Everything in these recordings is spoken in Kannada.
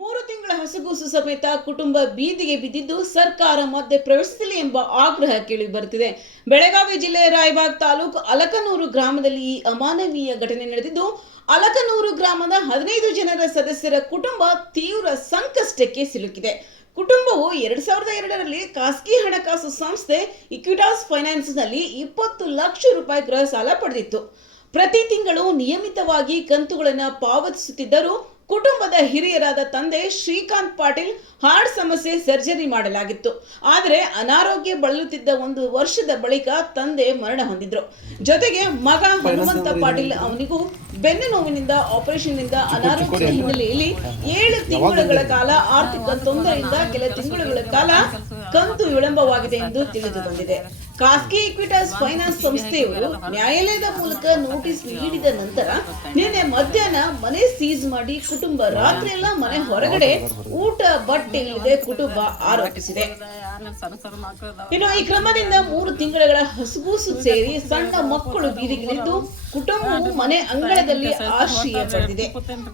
3 ತಿಂಗಳ ಹಸುಗೂಸು ಸಮೇತ ಕುಟುಂಬ ಬೀದಿಗೆ ಬಿದ್ದಿದ್ದು ಸರ್ಕಾರ ಮಧ್ಯೆ ಪ್ರವೇಶಿಸಲಿ ಎಂಬ ಆಗ್ರಹ ಕೇಳಿ ಬರುತ್ತಿದೆ. ಬೆಳಗಾವಿ ಜಿಲ್ಲೆಯ ರಾಯಬಾಗ್ ತಾಲೂಕು ಅಲಕನೂರು ಗ್ರಾಮದಲ್ಲಿ ಈ ಅಮಾನವೀಯ ಘಟನೆ ನಡೆದಿದ್ದು, ಅಲಕನೂರು ಗ್ರಾಮದ 15 ಜನರ ಸದಸ್ಯರ ಕುಟುಂಬ ತೀವ್ರ ಸಂಕಷ್ಟಕ್ಕೆ ಸಿಲುಕಿದೆ. ಕುಟುಂಬವು 2002ರಲ್ಲಿ ಖಾಸಗಿ ಹಣಕಾಸು ಸಂಸ್ಥೆ ಇಕ್ವಿಟಾಸ್ ಫೈನಾನ್ಸ್ನಲ್ಲಿ 20 ಲಕ್ಷ ರೂಪಾಯಿ ಗೃಹ ಸಾಲ ಪಡೆದಿತ್ತು. ಪ್ರತಿ ತಿಂಗಳು ನಿಯಮಿತವಾಗಿ ಕಂತುಗಳನ್ನು ಪಾವತಿಸುತ್ತಿದ್ದರೂ ಕುಟುಂಬದ ಹಿರಿಯರಾದ ತಂದೆ ಶ್ರೀಕಾಂತ್ ಪಾಟೀಲ್ ಹಾರ್ಟ್ ಸಮಸ್ಯೆ ಸರ್ಜರಿ ಮಾಡಲಾಗಿತ್ತು. ಆದರೆ ಅನಾರೋಗ್ಯ ಬಳಲುತ್ತಿದ್ದ 1 ವರ್ಷದ ಬಳಿಕ ತಂದೆ ಮರಣ ಹೊಂದಿದ್ರು. ಜೊತೆಗೆ ಮಗ ಹನುಮಂತ ಪಾಟೀಲ್ ಅವನಿಗೂ ಬೆನ್ನು ನೋವಿನಿಂದ ಆಪರೇಷನ್ನಿಂದ ಅನಾರೋಗ್ಯ ಹಿನ್ನೆಲೆಯಲ್ಲಿ 7 ತಿಂಗಳುಗಳ ಕಾಲ ಆರ್ಥಿಕ ತೊಂದರೆಯಿಂದ ಕೆಲ ತಿಂಗಳುಗಳ ಕಾಲ ಕಂತು ವಿಳಂಬವಾಗಿದೆ ಎಂದು ತಿಳಿದು ಬಂದಿದೆ. ಖಾಸಗಿ ಇಕ್ವಿಟಾಸ್ ಫೈನಾನ್ಸ್ ಸಂಸ್ಥೆಯವರು ನ್ಯಾಯಾಲಯದ ಮೂಲಕ ನೋಟಿಸ್ ನೀಡಿದ ನಂತರ ನಿನ್ನೆ ಮಧ್ಯಾಹ್ನ ಮನೆ ಸೀಸ್ ಮಾಡಿ ಕುಟುಂಬ ರಾತ್ರಿಯೆಲ್ಲ ಮನೆ ಹೊರಗಡೆ ಊಟ ಬಟ್ಟೆ ಇಲ್ಲದೆ ಕುಟುಂಬ ಆರೋಪಿಸಿದೆ. ಇನ್ನು ಈ ಕ್ರಮದಿಂದ 3 ತಿಂಗಳ ಹಸುಗೂಸು ಸೇರಿ ಸಣ್ಣ ಮಕ್ಕಳು ಬೀದಿಗಿಳಿದ್ದು ಕುಟುಂಬವು ಮನೆ ಅಂಗಳದಲ್ಲಿ ಆಶ್ರಯ ಪಡೆದಿದೆ.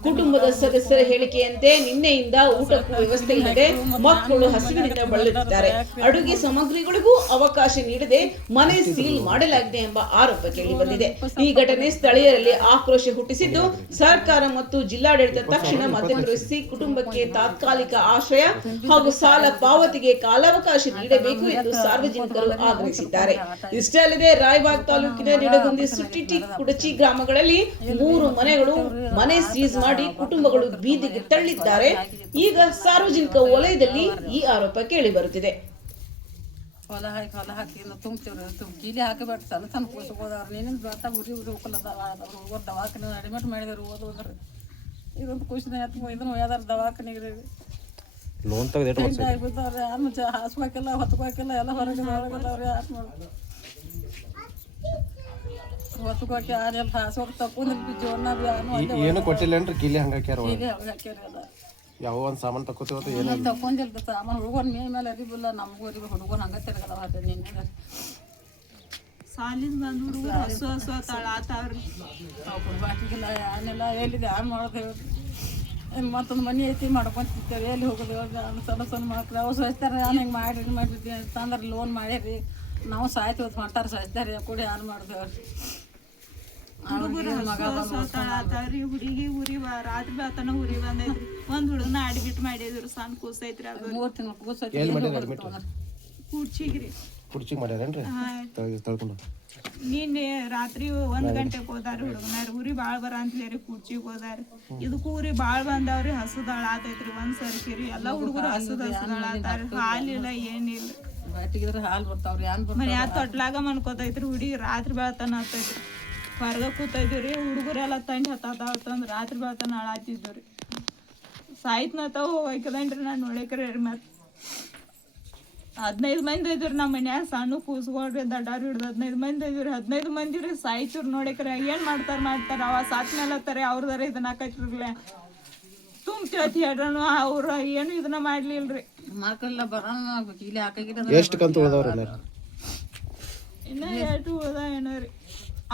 ಕುಟುಂಬದ ಸದಸ್ಯರ ಹೇಳಿಕೆಯಂತೆ ನಿನ್ನೆಯಿಂದ ಊಟಕ್ಕೂ ವ್ಯವಸ್ಥೆ ಇಲ್ಲದೆ ಮಕ್ಕಳು ಹಸಿವಿನಿಂದ ಬಳಲುತ್ತಿದ್ದಾರೆ. ಅಡುಗೆ ಸಾಮಗ್ರಿಗಳಿಗೂ ಅವಕಾಶ ನೀಡದೆ ಮನೆ ಸೀಲ್ ಮಾಡಲಾಗಿದೆ ಎಂಬ ಆರೋಪ ಕೇಳಿ ಬಂದಿದೆ. ಈ ಘಟನೆ ಸ್ಥಳೀಯರಲ್ಲಿ ಆಕ್ರೋಶ ಹುಟ್ಟಿಸಿದ್ದು, ಸರ್ಕಾರ ಮತ್ತು ಜಿಲ್ಲಾಡಳಿತ ತಕ್ಷಣ ಮಧ್ಯಪ್ರವೇಶಿಸಿ ಕುಟುಂಬಕ್ಕೆ ತಾತ್ಕಾಲಿಕ ಆಶ್ರಯ ಹಾಗೂ ಸಾಲ ಪಾವತಿಗೆ ಕಾಲಾವಕಾಶ ನೀಡಬೇಕು ಎಂದು ಸಾರ್ವಜನಿಕರು ಆಗ್ರಹಿಸಿದ್ದಾರೆ. ಇಷ್ಟೇ ಅಲ್ಲದೆ ರಾಯಬಾಗ್ ತಾಲೂಕಿನ ನಿಡಗುಂದಿ, ಸುಟ್ಟಿಟಿ, ಕುಡಚಿ ಗ್ರಾಮಗಳಲ್ಲಿ 3 ಮನೆಗಳು ಮನೆ ಸೀಸ್ ಮಾಡಿ ಕುಟುಂಬಗಳು ಬೀದಿಗೆ ತಳ್ಳಿದ್ದಾರೆ. ಈಗ ಸಾರ್ವಜನಿಕ ವಲಯದಲ್ಲಿ ಈ ಆರೋಪ ಕೇಳಿ ಬರುತ್ತಿದೆ. ಹೊಲ ಹಾಕಿ ತುಂಬ್ತೀವ್ರಿ ಕೀಲಿ ಹಾಕಿಬಿಟ್ಟು ಸಣ್ಣ ಸಣ್ಣ ಕೂಸೋದವ್ರು ನೀನಿಂದ ಬೆಳ್ತಾ ಉರಿ ಹೋಗಲ್ಲ ದವಾಖಾನೆ ಅಡ್ಮಿಟ್ ಮಾಡಿದ್ರು ಓದೋದ್ರಿ ಇದೊಂದು ಖುಷಿನ ಇದನ್ನು ಯಾವ್ದಾರ ದವಾಖಾನೆಗೆ ಲೋನ್ ತೆಗೆದು ಆಗ್ಬಿಡ್ತಾವ್ರಿ ಯಾರು ಹಾಸ್ಕೋಕಿಲ್ಲ ಹೊತ್ಕೋಕಿಲ್ಲ ಎಲ್ಲ ಹೊರಗೆ ಹೊರಗದವ್ರಿ ಯಾರು ಮಾಡೋದು ಹೊತ್ಕೋಕೆ ಆನೆಲ್ಲ ಹಾಸ್ಕೋಕೆ ತಗೊಂಡಿರ್ತೀವಿ ಜೋರ್ನ ಏನು ಕೊಟ್ಟಿಲ್ಲೇನ್ರಿ ಕೀಲಿ ಹಂಗಾಕ್ಯಾರ ಹಾಕ್ಯಾರ ಅದ ಯಾವ ಒಂದು ಸಾಮಾನು ತಗೋತೀವತ್ತ ಏನು ತಗೊಂಡಿಲ್ದ ಸಾಮಾನು ಹುಡುಗನ ಮೇಲೆ ಅರಿಬಿಲ್ಲ ನಮಗೂ ಅರಿವಿ ಹುಡುಗನ ಹಂಗ ತಿರ್ಗದವ ನಿನ್ನೆ ಸಾಲಿನ ಬಂದು ಹುಡುಗರು ಹಸು ಹಸು ತಳಾತಾವ್ರಿ ಬಾಕಿಗಿಲ್ಲ ಏನೆಲ್ಲ ಎಲ್ಲಿದೆ ಯಾರು ಮಾಡೋದು ಹೇಳ್ರಿ ಮತ್ತೊಂದು ಮನೆ ಐತಿ ಮಾಡ್ಕೊಂತಿರ್ತೇವೆ ಎಲ್ಲಿ ಹೋಗೋದು ಸಣ್ಣ ಸಣ್ಣ ಮಕ್ಳು ಅವ್ರು ಸಹಿಸ್ತಾರೆ ನಾನು ಹಿಂಗೆ ಮಾಡಿದ್ವಿ ಅಂತಂದ್ರೆ ಲೋನ್ ಮಾಡ್ಯಾರಿ ನಾವು ಸಾಯ್ತೀವಿ ಮಾಡ್ತಾರೆ ಸಹಿಸ್ತಾರೆ ಕೂಡಿ ಯಾರು ಮಾಡೋದು ಹುಡುಗರು ಹಸು ತಳಾತಾವ್ರಿ ಹುಡುಗಿ ಉರಿ ರಾತ್ರಿ ಬೆಳತನ ಉರಿ ಬಂದೈತ್ರಿ ಒಂದ್ ಹುಡುಗನ ಅಡ್ಮಿಟ್ ಮಾಡಿದ್ರು ಸಣ್ಣ ಕೂಸೈತ್ರಿ ಅದು 3 ತಿಂಗಳು ಕೂಸೈತಿ ಕೂಡ್ಚಿಗ್ರಿ ಕುರ್ಚಿಗೆ ಮಾಡ್ಯಾರೇನ್ರಿ ತಳ್ಕೊಂಡು ನಿನ್ನೆ ರಾತ್ರಿ 1 ಗಂಟೆಗೆ ಹೋದಾರಿ ಹುಡುಗನಾರ ಉರಿ ಬಾಳ್ ಬರ ಅಂತೇಳಿ ಕೂಡ್ಚಿಗೆ ಹೋದಾರಿ ಇದಕ್ಕೂ ಉರಿ ಬಾಳ್ ಬಂದಾವ್ರಿ ಹಸುದಾಳ ಆತೈತ್ರಿ ಒಂದ್ ಸರ್ಕಿರಿ ಎಲ್ಲಾ ಹುಡುಗರು ಹಸುದಾಳ ಆತಾರ ಹಾಲಿಲ್ಲ ಏನಿಲ್ಲ ಹಾಲು ಬರ್ತಾವ್ರಿ ಮನೆ ಆ ತೊಟ್ಲಾಗ ಮನ್ಕೋತೈತ್ರಿ ಹುಡುಗಿ ರಾತ್ರಿ ಬೆಳತನ ಹತ್ತೈತ್ರಿ ಹೊರಗ ಕೂತೈತಿವ್ರಿ ಹುಡುಗರೆಲ್ಲ ತಂಡಿ ಹತ್ತಂದ್ ರಾತ್ರಿ ಬೆಳತನ ಹಾಳಾತಿದ್ವಿ ಸಾಯ್ತನತಾವ ಹೋಗ್ಕದನ್ರಿ ನಾನು ನೋಡಕ್ರಿ ಮತ್ತೆ 15 ಮಂದಿ ಐದ್ರಿ ನಮ್ಮ ಮನ್ಯಾಗ ಸಣ್ಣ ಕೂಸ್ಕೊಳ್ರಿ ದಡ್ಡಾರು ಹಿಡ್ದು 15 ಮಂದಿ ಐದ್ರಿ 15 ಮಂದಿ ರೀ ಸಾಯ್ತಿವ್ರಿ ನೋಡಕ್ರಿ ಏನ್ ಮಾಡ್ತಾರ ಅವ ಸಾತ್ ಮೇಲತ್ತಾರೆ ಅವ್ರದಾರ ಇದನ್ನ ಹಾಕೈತಿರ್ಲೆ ತುಂಬ್ತಿವತ್ ಹೇಳ್ರನು ಅವ್ರ ಏನು ಇದನ್ನ ಮಾಡ್ಲಿಲ್ರಿ ಮಕ್ಕಳೆಲ್ಲ ಬರೋಣ ಇಲ್ಲಿ ಹಾಕಿದ್ರೆ ಎಷ್ಟು ಕಂತು ಉಳ್ದವ್ರಿ ಇನ್ನ ಎಷ್ಟು ಉಳ್ದ ಏನೋ ರೀ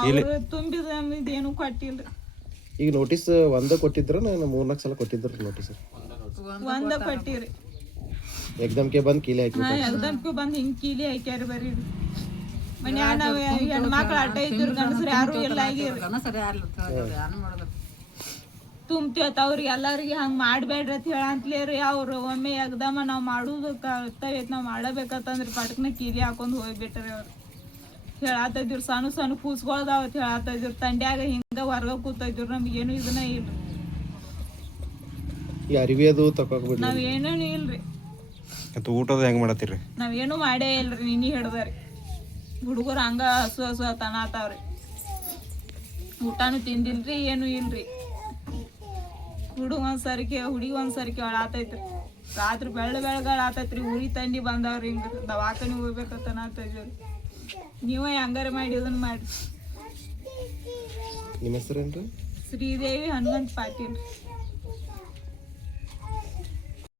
ಅವ್ರು ತುಂಬಿದ ಏನು ಕೊಟ್ಟಿಲ್ರಿ. ಈಗ ನೋಟಿಸ್ ಒಂದ ಕೊಟ್ಟಿದ್ರ 3-4 ಸಲ ಕೊಟ್ಟಿದ್ರಿ ನೋಟಿಸ್ ಒಂದ ಕೊಟ್ಟಿರಿ ಎಕ್ದಮ್ಗೆ ಬಂದ್ ಕೀಲಿ ಹಾಕಿ ಎಕ್ದಮ್ಗೆ ಬಂದ್ ಹಿಂಗ್ ಕೀಲಿ ಹಾಕ್ಯಾರ ಬರೀ ಮನ್ಯಾಗ ನಾವ್ ಹೆಣ್ಮಕ್ಳು ಅಡ್ಡ ಇದ್ರು ಗಂಡಸ್ರು ಯಾರು ಎಲ್ಲ ಆಗಿರ್ರಿ ತುಂಬ್ತಿವತ್ ಅವ್ರಿಗೆ ಎಲ್ಲರಿಗೆ ಹಂಗ್ ಮಾಡ್ಬೇಡ್ರಿ ಅಂತ ಹೇಳಂತ್ಲೇರಿ ಅವ್ರು ಒಮ್ಮೆ ಎಕ್ದಮ ನಾವ್ ಮಾಡುದು ಕರ್ತವ್ಯ ನಾವ್ ಮಾಡಬೇಕಂತಂದ್ರಿ ಪಟ್ಕನ ಕೀಲಿ ಹಾಕೊಂಡ್ ಹೋಗ್ಬಿಟ್ರಿ ಅವ್ರು ಹೇಳಾತಿದ್ರು ಸಣ್ಣ ಸಣ್ಣ ಕೂಸ್ಕೊಳ್ದಾವತ್ ಹೇಳಾತಿದ್ರು ತಂಡ್ಯಾಗ ಹಿಂಗ ಹೊರಗ ಕೂತಿದ್ರು ನಮ್ಗೇನು ಇದನ್ನ ಇಲ್ರಿ ಅರಿವಿ ಅದು ತಕೋಬಿಡ್ರಿ ನಾವ್ ಏನೇನು ಇಲ್ರಿ ಊಟದ ಹೆಂಗ್ ಮಾಡತ್ತೀರಿ ನಾವೇನು ಮಾಡೇ ಇಲ್ರಿ ನಿನ್ನೆ ಹಿಡ್ದಾರಿ ಹುಡುಗರು ಹಂಗ ಹಸು ಹಸು ತನಾತಾವ್ರಿ ಊಟನು ತಿಂದಿಲ್ರಿ ಏನು ಇಲ್ರಿ ಹುಡುಗ ಹುಡುಗಿ ಒಂದ್ಸರಿಕೆ ಅಳಾತೈತ್ರಿ ರಾತ್ರಿ ಬೆಳಗಳ ಆತೈತ್ರಿ ಉರಿ ತಂಡಿ ಬಂದವ್ರಿ ಹಿಂಗ ದವಾಖಾನೆ ಹೋಗ್ಬೇಕಂತನಾತೈತ್ರಿ ನೀವೇ ಹಂಗಾರ ಮಾಡಿ ಇದನ್ನ ಮಾಡಿ ನಿಮ್ಮ ಹೆಸರೇನ್ರಿ ಶ್ರೀದೇವಿ ಹನುಮಂತ ಪಾಟೀಲ್.